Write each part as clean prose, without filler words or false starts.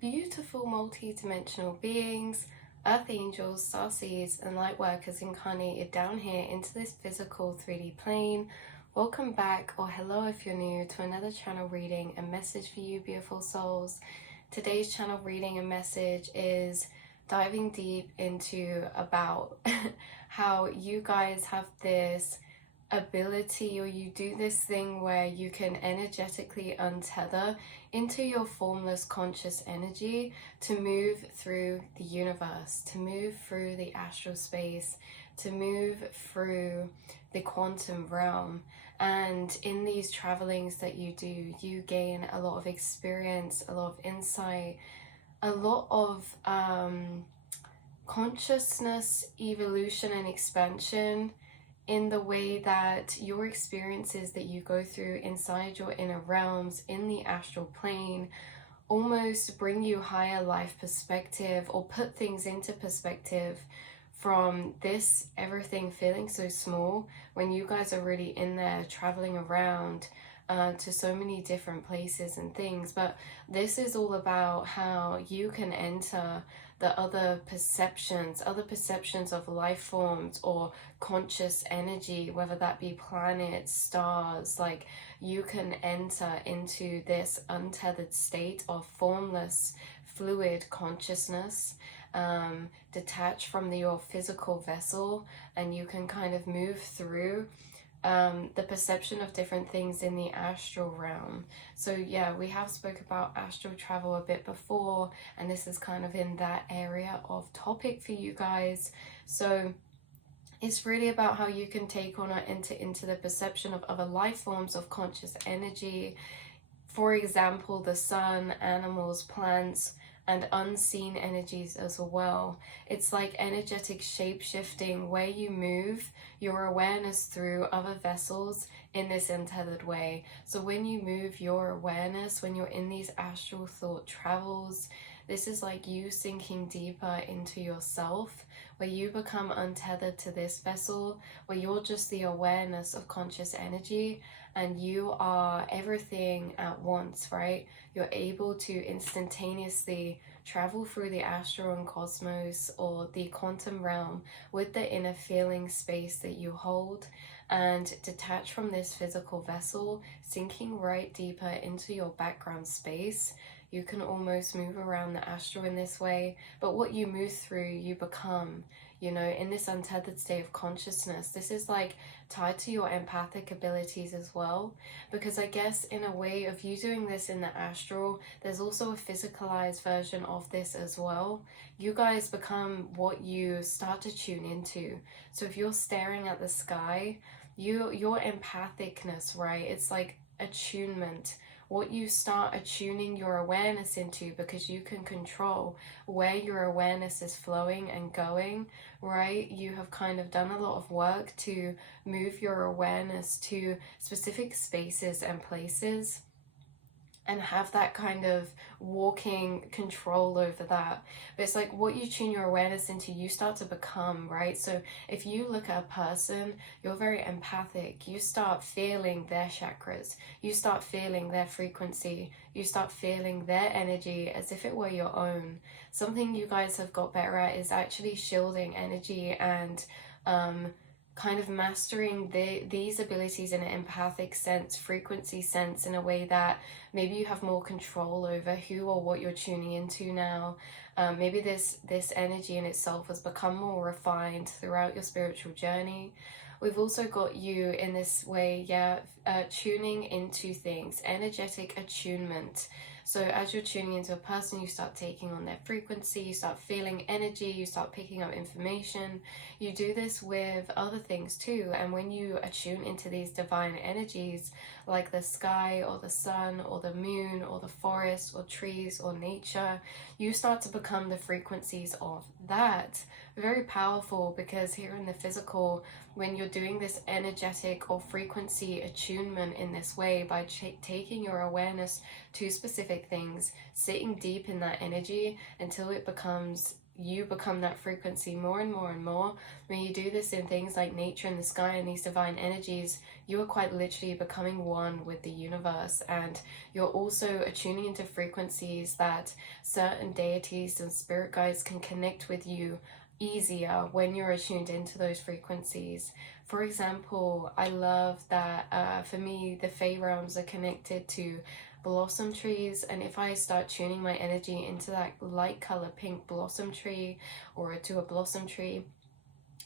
beautiful multi-dimensional beings, earth angels, starseeds, and light workers incarnated down here into this physical 3D plane. Welcome back, or hello if you're new, to another channel reading and message for you, beautiful souls. Today's channel reading and message is diving deep into about how you guys have this ability, or you do this thing where you can energetically untether into your formless conscious energy to move through the universe, to move through the astral space, to move through the quantum realm. And in these travelings that you do, you gain a lot of experience, a lot of insight, a lot of consciousness evolution and expansion in the way that your experiences that you go through inside your inner realms in the astral plane almost bring you higher life perspective, or put things into perspective from this everything feeling so small when you guys are really in there traveling around to so many different places and things. But this is all about how you can enter the other perceptions of life forms or conscious energy, whether that be planets, stars. Like, you can enter into this untethered state of formless fluid consciousness, detached from your physical vessel, and you can kind of move through the perception of different things in the astral realm. So yeah, we have spoke about astral travel a bit before, and this is kind of in that area of topic for you guys. So it's really about how you can take on or enter into the perception of other life forms of conscious energy. For example, the sun, animals, plants, and unseen energies as well. It's like energetic shape-shifting, where you move your awareness through other vessels in this untethered way. So when you move your awareness, when you're in these astral thought travels, this is like you sinking deeper into yourself, where you become untethered to this vessel, where you're just the awareness of conscious energy, and you are everything at once, right? You're able to instantaneously travel through the astral and cosmos, or the quantum realm, with the inner feeling space that you hold, and detach from this physical vessel, sinking right deeper into your background space. You can almost move around the astral in this way, but what you move through, you become, in this untethered state of consciousness. This is like tied to your empathic abilities as well, because I guess in a way of you doing this in the astral, there's also a physicalized version of this as well. You guys become what you start to tune into. So if you're staring at the sky, your empathicness, right? It's like attunement, what you start attuning your awareness into, because you can control where your awareness is flowing and going, right? You have kind of done a lot of work to move your awareness to specific spaces and places, and have that kind of walking control over that. But it's like what you tune your awareness into, you start to become, right? So if you look at a person, you're very empathic. You start feeling their chakras. You start feeling their frequency. You start feeling their energy as if it were your own. Something you guys have got better at is actually shielding energy and kind of mastering these abilities in an empathic sense, frequency sense, in a way that maybe you have more control over who or what you're tuning into now. Maybe this energy in itself has become more refined throughout your spiritual journey. We've also got you in this way, tuning into things, energetic attunement. So as you're tuning into a person, you start taking on their frequency, you start feeling energy, you start picking up information. You do this with other things too. And when you attune into these divine energies, like the sky or the sun or the moon or the forest or trees or nature, you start to become the frequencies of that. Very powerful, because here in the physical, when you're doing this energetic or frequency attunement in this way, by taking your awareness to specific things, sitting deep in that energy until it becomes you become that frequency more and more and more. When you do this in things like nature and the sky and these divine energies, you are quite literally becoming one with the universe, and you're also attuning into frequencies that certain deities and spirit guides can connect with you easier when you're attuned into those frequencies. For example, I love that for me, the Fey realms are connected to blossom trees, and if I start tuning my energy into that light color pink blossom tree or to a blossom tree,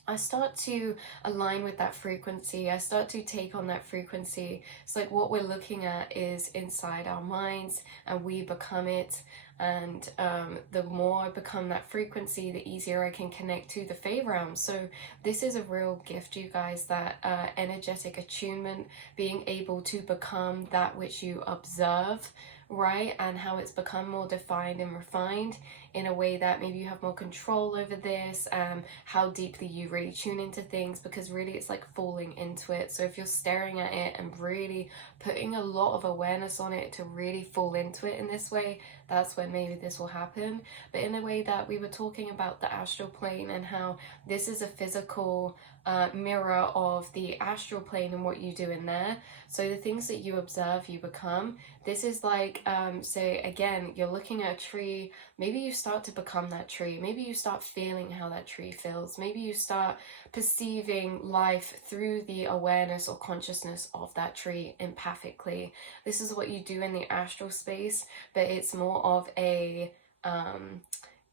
I start to align with that frequency. I start to take on that frequency. It's like what we're looking at is inside our minds and we become it. And the more I become that frequency, the easier I can connect to the Fey realm. So this is a real gift, you guys, that energetic attunement, being able to become that which you observe, right? And how it's become more defined and refined in a way that maybe you have more control over this, how deeply you really tune into things, because really it's like falling into it. So if you're staring at it and really putting a lot of awareness on it to really fall into it in this way, that's when maybe this will happen. But in a way that we were talking about the astral plane and how this is a physical mirror of the astral plane and what you do in there. So the things that you observe, you become. This is like, say again, you're looking at a tree, maybe you start to become that tree, maybe you start feeling how that tree feels, maybe you start perceiving life through the awareness or consciousness of that tree empathically. This is what you do in the astral space, but it's more of a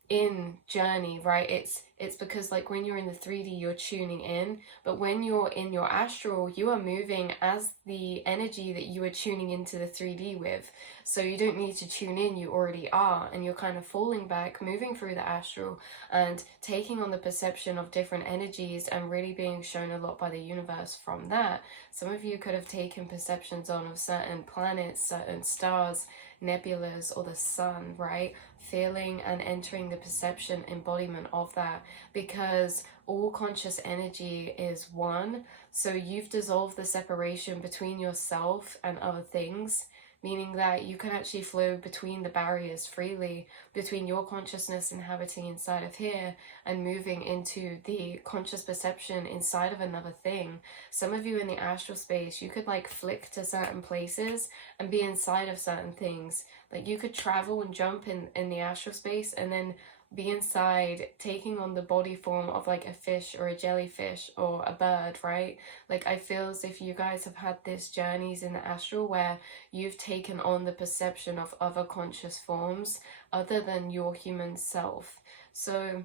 in journey, right? It's because like when you're in the 3D, you're tuning in, but when you're in your astral, you are moving as the energy that you are tuning into the 3D with. So you don't need to tune in, you already are, and you're kind of falling back, moving through the astral and taking on the perception of different energies and really being shown a lot by the universe from that. Some of you could have taken perceptions on of certain planets, certain stars, nebulas, or the sun, right? Feeling and entering the perception embodiment of that, because all conscious energy is one. So you've dissolved the separation between yourself and other things, meaning that you can actually flow between the barriers freely, between your consciousness inhabiting inside of here and moving into the conscious perception inside of another thing. Some of you in the astral space, you could like flick to certain places and be inside of certain things. Like you could travel and jump in the astral space and then be inside, taking on the body form of like a fish or a jellyfish or a bird, right? Like I feel as if you guys have had these journeys in the astral where you've taken on the perception of other conscious forms other than your human self. So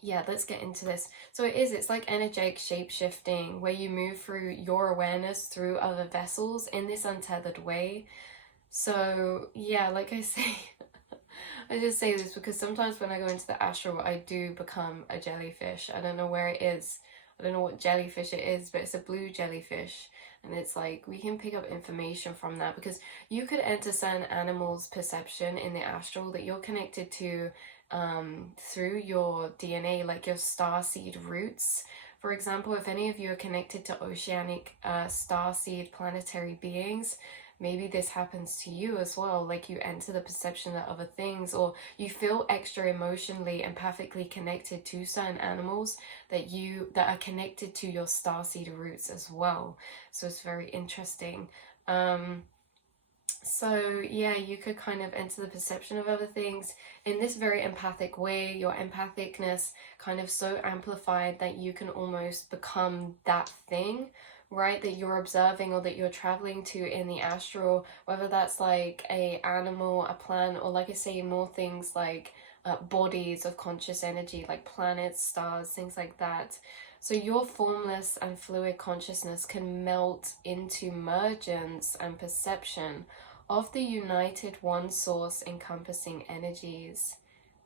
yeah, let's get into this. So it's like energetic shape-shifting where you move through your awareness through other vessels in this untethered way. So yeah, like I say, I just say this because sometimes when I go into the astral, I do become a jellyfish. I don't know where it is. I don't know what jellyfish it is, but it's a blue jellyfish. And it's like, we can pick up information from that because you could enter certain animals' perception in the astral that you're connected to through your DNA, like your starseed roots. For example, if any of you are connected to oceanic starseed planetary beings, maybe this happens to you as well. Like you enter the perception of other things, or you feel extra emotionally, empathically connected to certain animals that are connected to your starseed roots as well. So it's very interesting. So yeah, you could kind of enter the perception of other things in this very empathic way. Your empathicness kind of so amplified that you can almost become that thing, right, that you're observing or that you're traveling to in the astral, whether that's like a animal, a plant, or like I say, more things like bodies of conscious energy, like planets, stars, things like that. So your formless and fluid consciousness can melt into mergence and perception of the united one source encompassing energies.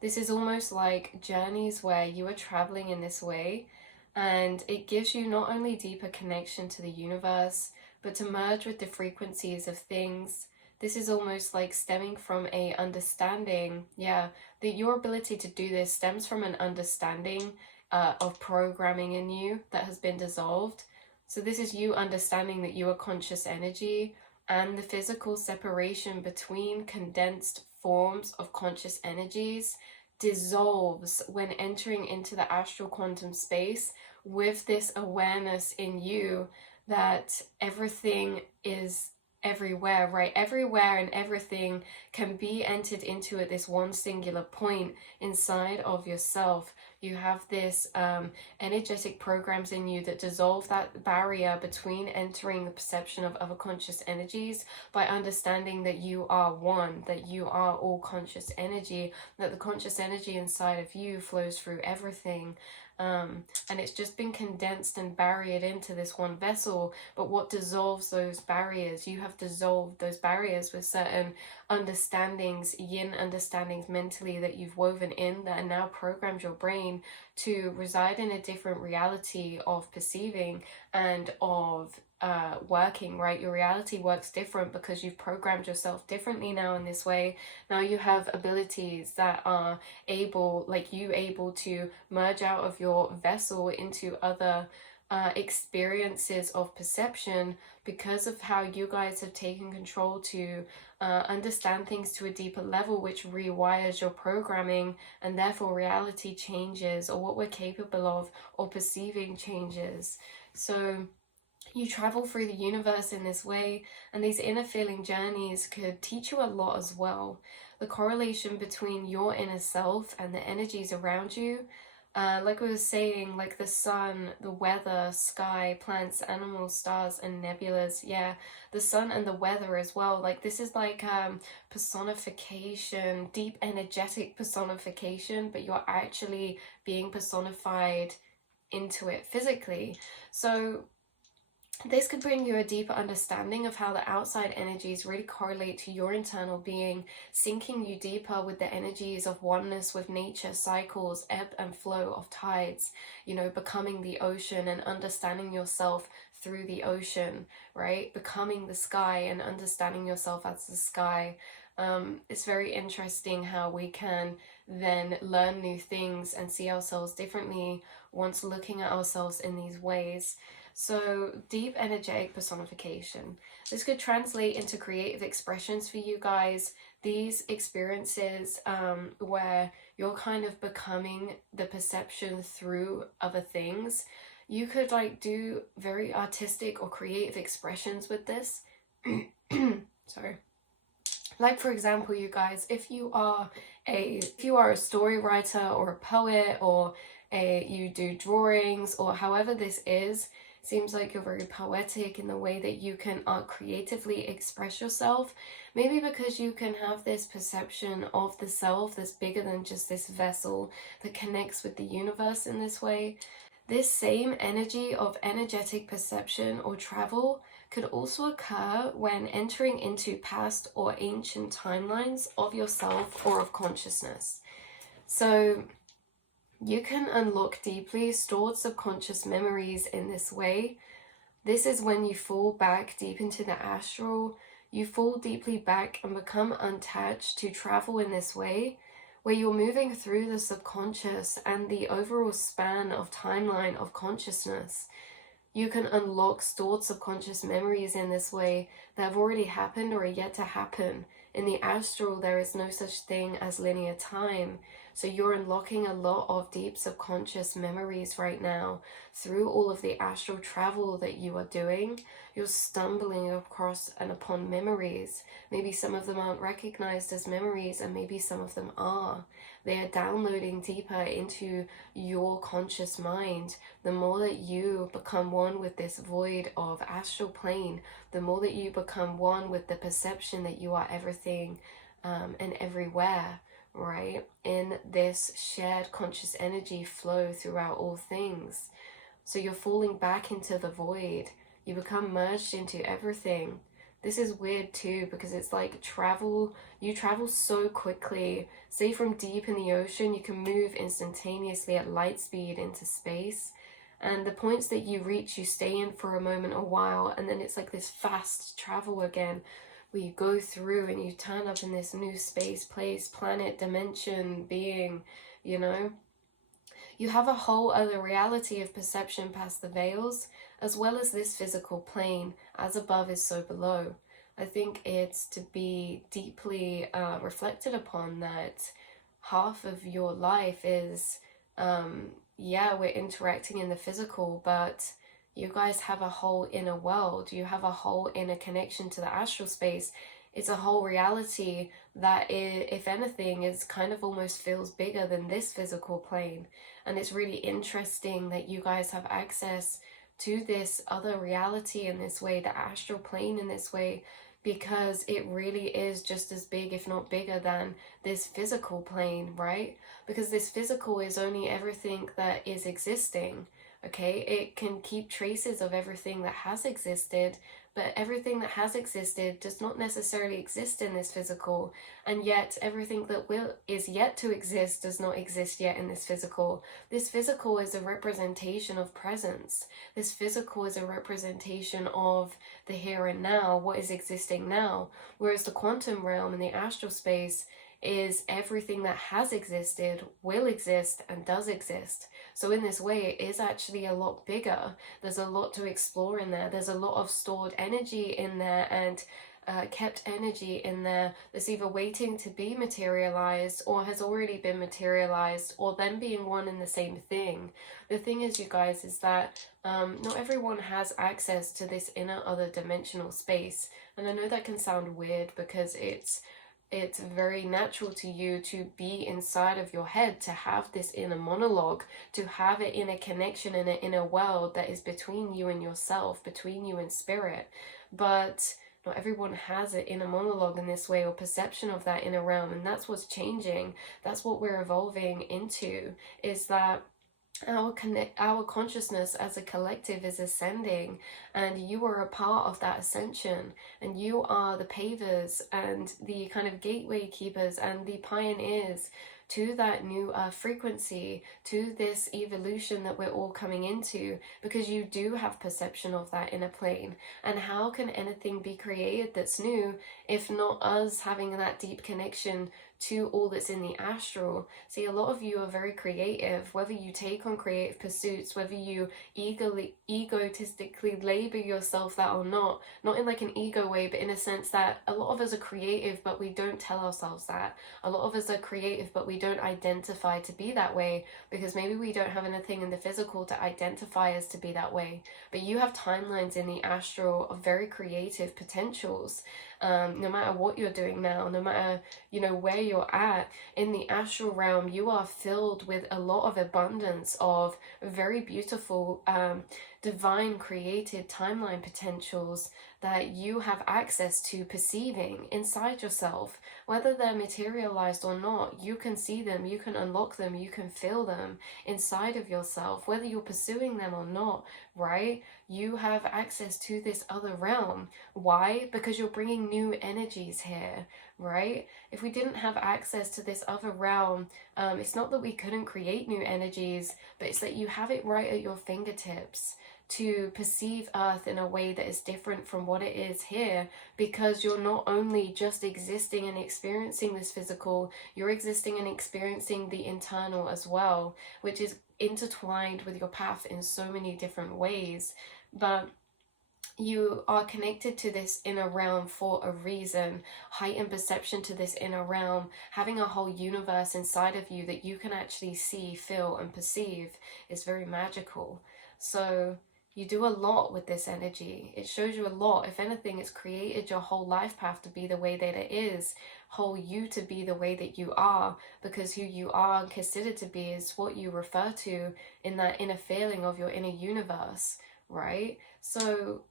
This is almost like journeys where you are traveling in this way, and it gives you not only deeper connection to the universe, but to merge with the frequencies of things. This is almost like stemming from a understanding, that your ability to do this stems from an understanding of programming in you that has been dissolved. So this is you understanding that you are conscious energy, and the physical separation between condensed forms of conscious energies dissolves when entering into the astral quantum space with this awareness in you that everything is everywhere, right? Everywhere and everything can be entered into at this one singular point inside of yourself. You have this energetic programs in you that dissolve that barrier between entering the perception of other conscious energies by understanding that you are one, that you are all conscious energy, that the conscious energy inside of you flows through everything. And it's just been condensed and barriered into this one vessel. But what dissolves those barriers? You have dissolved those barriers with certain understandings, yin understandings mentally that you've woven in that are now programmed your brain to reside in a different reality of perceiving and of working, right? Your reality works different because you've programmed yourself differently now in this way. Now you have abilities that are able to merge out of your vessel into other experiences of perception because of how you guys have taken control to understand things to a deeper level, which rewires your programming, and therefore reality changes, or what we're capable of or perceiving changes. So you travel through the universe in this way, and these inner feeling journeys could teach you a lot as well. The correlation between your inner self and the energies around you, like we were saying, like the sun, the weather, sky, plants, animals, stars, and nebulas. Yeah, the sun and the weather as well. Like this is like personification, deep energetic personification, but you're actually being personified into it physically. So this could bring you a deeper understanding of how the outside energies really correlate to your internal being, sinking you deeper with the energies of oneness with nature, cycles, ebb and flow of tides, you know, becoming the ocean and understanding yourself through the ocean, right? Becoming the sky and understanding yourself as the sky. It's very interesting how we can then learn new things and see ourselves differently once looking at ourselves in these ways. So deep energetic personification. This could translate into creative expressions for you guys. These experiences where you're kind of becoming the perception through other things. You could like do very artistic or creative expressions with this. Sorry. Like for example, you guys, if you are a story writer or a poet, or you do drawings, or however this is, seems like you're very poetic in the way that you can creatively express yourself. Maybe because you can have this perception of the self that's bigger than just this vessel that connects with the universe in this way. This same energy of energetic perception or travel could also occur when entering into past or ancient timelines of yourself or of consciousness. So you can unlock deeply stored subconscious memories in this way. This is when you fall back deep into the astral, you fall deeply back and become unattached to travel in this way, where you're moving through the subconscious and the overall span of timeline of consciousness. You can unlock stored subconscious memories in this way that have already happened or are yet to happen. In the astral, there is no such thing as linear time. So you're unlocking a lot of deep subconscious memories right now through all of the astral travel that you are doing. You're stumbling across and upon memories. Maybe some of them aren't recognized as memories, and maybe some of them are. They are downloading deeper into your conscious mind. The more that you become one with this void of astral plane, the more that you become one with the perception that you are everything and everywhere, right? In this shared conscious energy flow throughout all things. So you're falling back into the void. You become merged into everything. This is weird too, because it's like travel. You travel so quickly. Say from deep in the ocean, you can move instantaneously at light speed into space. And the points that you reach, you stay in for a moment, a while, and then it's like this fast travel again, where you go through and you turn up in this new space, place, planet, dimension, being, you know. You have a whole other reality of perception past the veils, as well as this physical plane. As above is so below. I think it's to be deeply reflected upon that half of your life is, yeah, we're interacting in the physical, but you guys have a whole inner world. You have a whole inner connection to the astral space. It's a whole reality that, if anything, is kind of almost feels bigger than this physical plane. And it's really interesting that you guys have access to this other reality in this way, the astral plane in this way, because it really is just as big, if not bigger, than this physical plane, right? Because this physical is only everything that is existing, okay? It can keep traces of everything that has existed, but everything that has existed does not necessarily exist in this physical, and yet everything that is yet to exist does not exist yet in this physical. This physical is a representation of presence. This physical is a representation of the here and now, what is existing now, whereas the quantum realm and the astral space is everything that has existed, will exist, and does exist. So in this way, it is actually a lot bigger. There's a lot to explore in there. There's a lot of stored energy in there, and kept energy in there that's either waiting to be materialized or has already been materialized, or them being one and the same thing. The thing is, you guys, is that not everyone has access to this inner other dimensional space. And I know that can sound weird because it's very natural to you to be inside of your head, to have this inner monologue, to have an inner connection in an inner world that is between you and yourself, between you and spirit. But not everyone has an inner monologue in this way, or perception of that inner realm, and that's what's changing. That's what we're evolving into, is that our consciousness as a collective is ascending, and you are a part of that ascension, and you are the pavers and the kind of gateway keepers and the pioneers to that new frequency, to this evolution that we're all coming into, because you do have perception of that inner plane. And how can anything be created that's new if not us having that deep connection to all that's in the astral? See, a lot of you are very creative, whether you take on creative pursuits, whether you egotistically label yourself that or not in like an ego way, but in a sense that a lot of us are creative, but we don't tell ourselves that. A lot of us are creative, but we don't identify to be that way, because maybe we don't have anything in the physical to identify as to be that way. But you have timelines in the astral of very creative potentials. No matter what you're doing now, no matter, you know, where you're at in the astral realm, you are filled with a lot of abundance of very beautiful divine created timeline potentials that you have access to perceiving inside yourself. Whether they're materialized or not, you can see them, you can unlock them, you can feel them inside of yourself, whether you're pursuing them or not, right? You have access to this other realm. Why? Because you're bringing new energies here, right? If we didn't have access to this other realm, it's not that we couldn't create new energies, but it's that you have it right at your fingertips to perceive Earth in a way that is different from what it is here, because you're not only just existing and experiencing this physical, you're existing and experiencing the internal as well, which is intertwined with your path in so many different ways. But you are connected to this inner realm for a reason. Heightened perception to this inner realm, having a whole universe inside of you that you can actually see, feel, and perceive, is very magical. So you do a lot with this energy. It shows you a lot. If anything, it's created your whole life path to be the way that it is, whole you to be the way that you are, because who you are considered to be is what you refer to in that inner feeling of your inner universe, right? So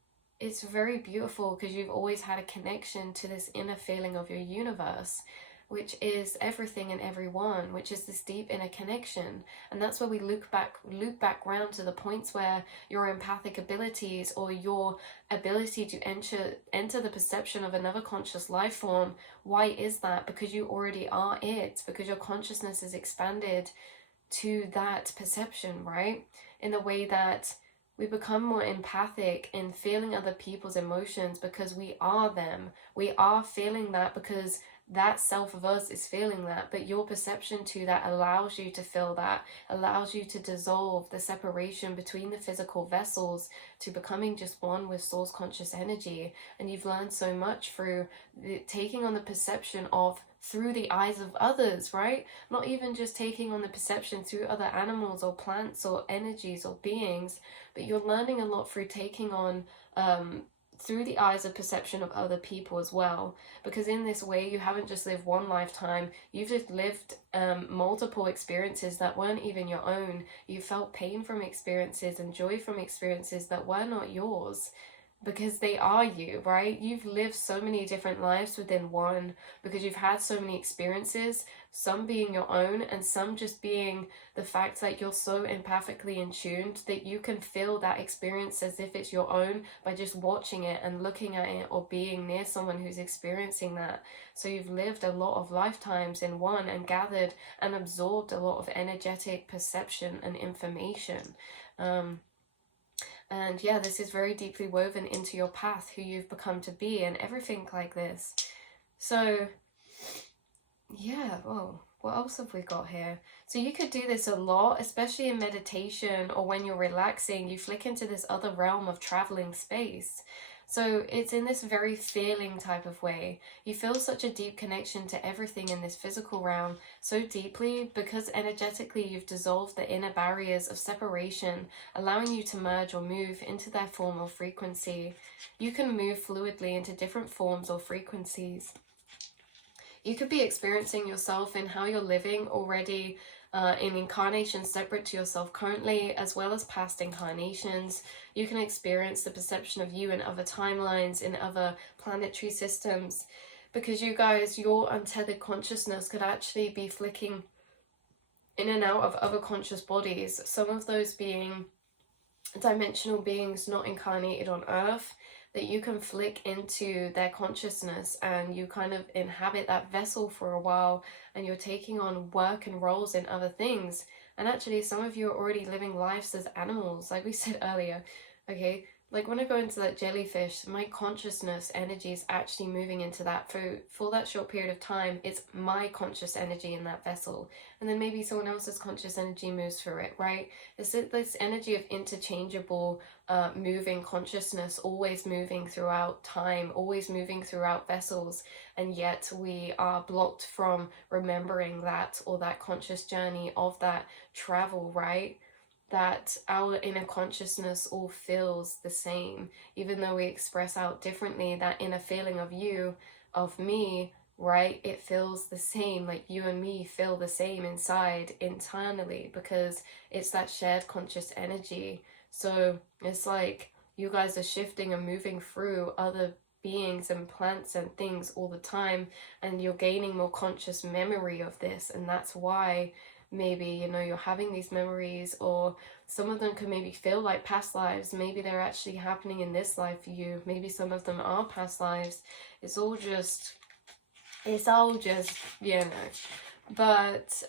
it's very beautiful because you've always had a connection to this inner feeling of your universe, which is everything and everyone, which is this deep inner connection. And that's where we loop back round to the points where your empathic abilities, or your ability to enter the perception of another conscious life form. Why is that? Because you already are it, because your consciousness is expanded to that perception, right? In the way that we become more empathic in feeling other people's emotions because we are them. We are feeling that because that self of us is feeling that, but your perception to that allows you to feel that, allows you to dissolve the separation between the physical vessels to becoming just one with source conscious energy. And you've learned so much through taking on the perception of through the eyes of others, right? Not even just taking on the perception through other animals or plants or energies or beings, but you're learning a lot through taking on through the eyes of perception of other people as well. Because in this way, you haven't just lived one lifetime, you've just lived multiple experiences that weren't even your own. You felt pain from experiences and joy from experiences that were not yours, because they are you, right? You've lived so many different lives within one, because you've had so many experiences, some being your own and some just being the fact that you're so empathically in tuned that you can feel that experience as if it's your own by just watching it and looking at it or being near someone who's experiencing that. So you've lived a lot of lifetimes in one and gathered and absorbed a lot of energetic perception and information. And yeah, this is very deeply woven into your path, who you've become to be, and everything like this. So yeah, well, what else have we got here? So you could do this a lot, especially in meditation or when you're relaxing. You flick into this other realm of traveling space. So it's in this very feeling type of way. You feel such a deep connection to everything in this physical realm, so deeply because energetically you've dissolved the inner barriers of separation, allowing you to merge or move into their form or frequency. You can move fluidly into different forms or frequencies. You could be experiencing yourself in how you're living already in incarnations separate to yourself currently, as well as past incarnations. You can experience the perception of you in other timelines, in other planetary systems, because you guys, your untethered consciousness could actually be flicking in and out of other conscious bodies, some of those being dimensional beings not incarnated on Earth, that you can flick into their consciousness and you kind of inhabit that vessel for a while, and you're taking on work and roles in other things. And actually some of you are already living lives as animals, like we said earlier. Okay, like when I go into that jellyfish, my consciousness energy is actually moving into that for that short period of time. It's my conscious energy in that vessel, and then maybe someone else's conscious energy moves through it, right? It's this energy of interchangeable moving consciousness, always moving throughout time, always moving throughout vessels, and yet we are blocked from remembering that, or that conscious journey of that travel, right? That our inner consciousness all feels the same, even though we express out differently. That inner feeling of you, of me, right? It feels the same, like you and me feel the same inside, internally, because it's that shared conscious energy. So it's like you guys are shifting and moving through other beings and plants and things all the time, and you're gaining more conscious memory of this. And that's why maybe, you know, you're having these memories, or some of them can maybe feel like past lives. Maybe they're actually happening in this life for you. Maybe some of them are past lives. It's all just, you know. But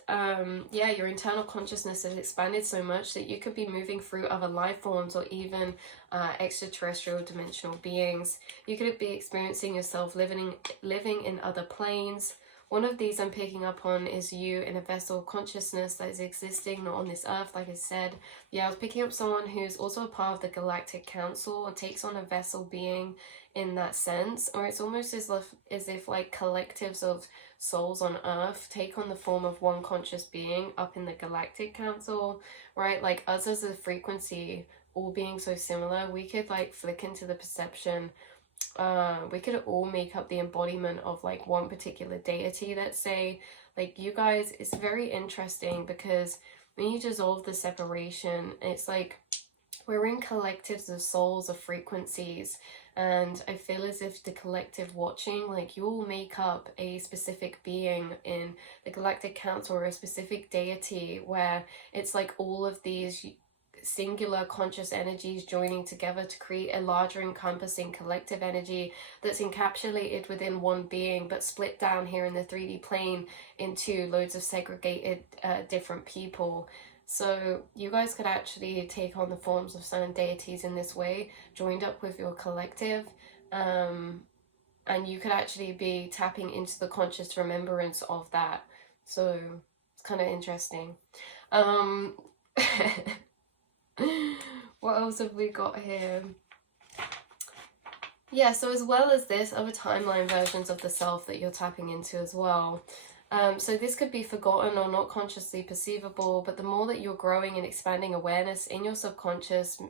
yeah, your internal consciousness has expanded so much that you could be moving through other life forms, or even extraterrestrial dimensional beings. You could be experiencing yourself living in other planes. One of these I'm picking up on is you in a vessel of consciousness that is existing not on this earth, like I said. Yeah, I was picking up someone who's also a part of the Galactic Council, or takes on a vessel being in that sense. Or it's almost as if like collectives of souls on Earth take on the form of one conscious being up in the Galactic Council, right? Like us as a frequency, all being so similar, we could like flick into the perception. We could all make up the embodiment of like one particular deity, let's say. Like you guys, it's very interesting because when you dissolve the separation, it's like we're in collectives of souls, of frequencies, and I feel as if the collective watching, like you all make up a specific being in the Galactic Council, or a specific deity, where it's like all of these singular conscious energies joining together to create a larger encompassing collective energy that's encapsulated within one being, but split down here in the 3D plane into loads of segregated different people. So you guys could actually take on the forms of certain deities in this way, joined up with your collective, and you could actually be tapping into the conscious remembrance of that. So it's kind of interesting. What else have we got here? Yeah, so as well as this, other timeline versions of the self that you're tapping into as well. So this could be forgotten or not consciously perceivable, but the more that you're growing and expanding awareness in your subconscious,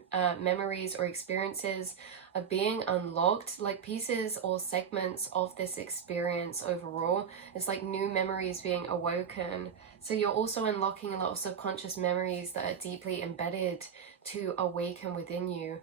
memories or experiences are being unlocked, like pieces or segments of this experience overall. It's like new memories being awoken. So you're also unlocking a lot of subconscious memories that are deeply embedded to awaken within you.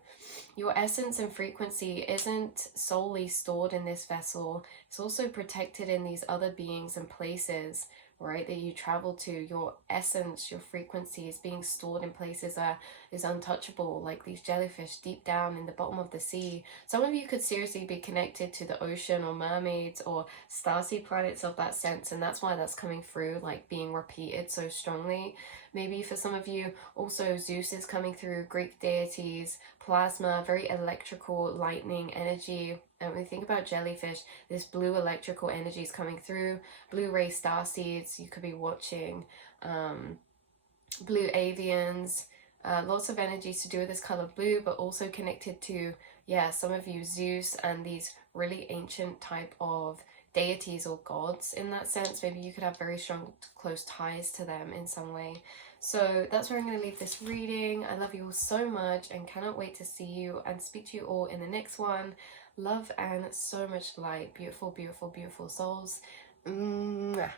Your essence and frequency isn't solely stored in this vessel, it's also protected in these other beings and places, right, that you travel to. Your essence, your frequency is being stored in places that is untouchable, like these jellyfish deep down in the bottom of the sea. Some of you could seriously be connected to the ocean or mermaids or starseed planets of that sense, and that's why that's coming through, like being repeated so strongly. Maybe for some of you, also Zeus is coming through, Greek deities, plasma, very electrical, lightning energy. And when we think about jellyfish, this blue electrical energy is coming through. Blue ray star seeds, you could be watching. Blue avians, lots of energies to do with this color blue, but also connected to, yeah, some of you, Zeus and these really ancient type of deities or gods in that sense. Maybe you could have very strong, close ties to them in some way. So that's where I'm going to leave this reading. I love you all so much and cannot wait to see you and speak to you all in the next one. Love and so much light. Beautiful, beautiful, beautiful souls. Mwah.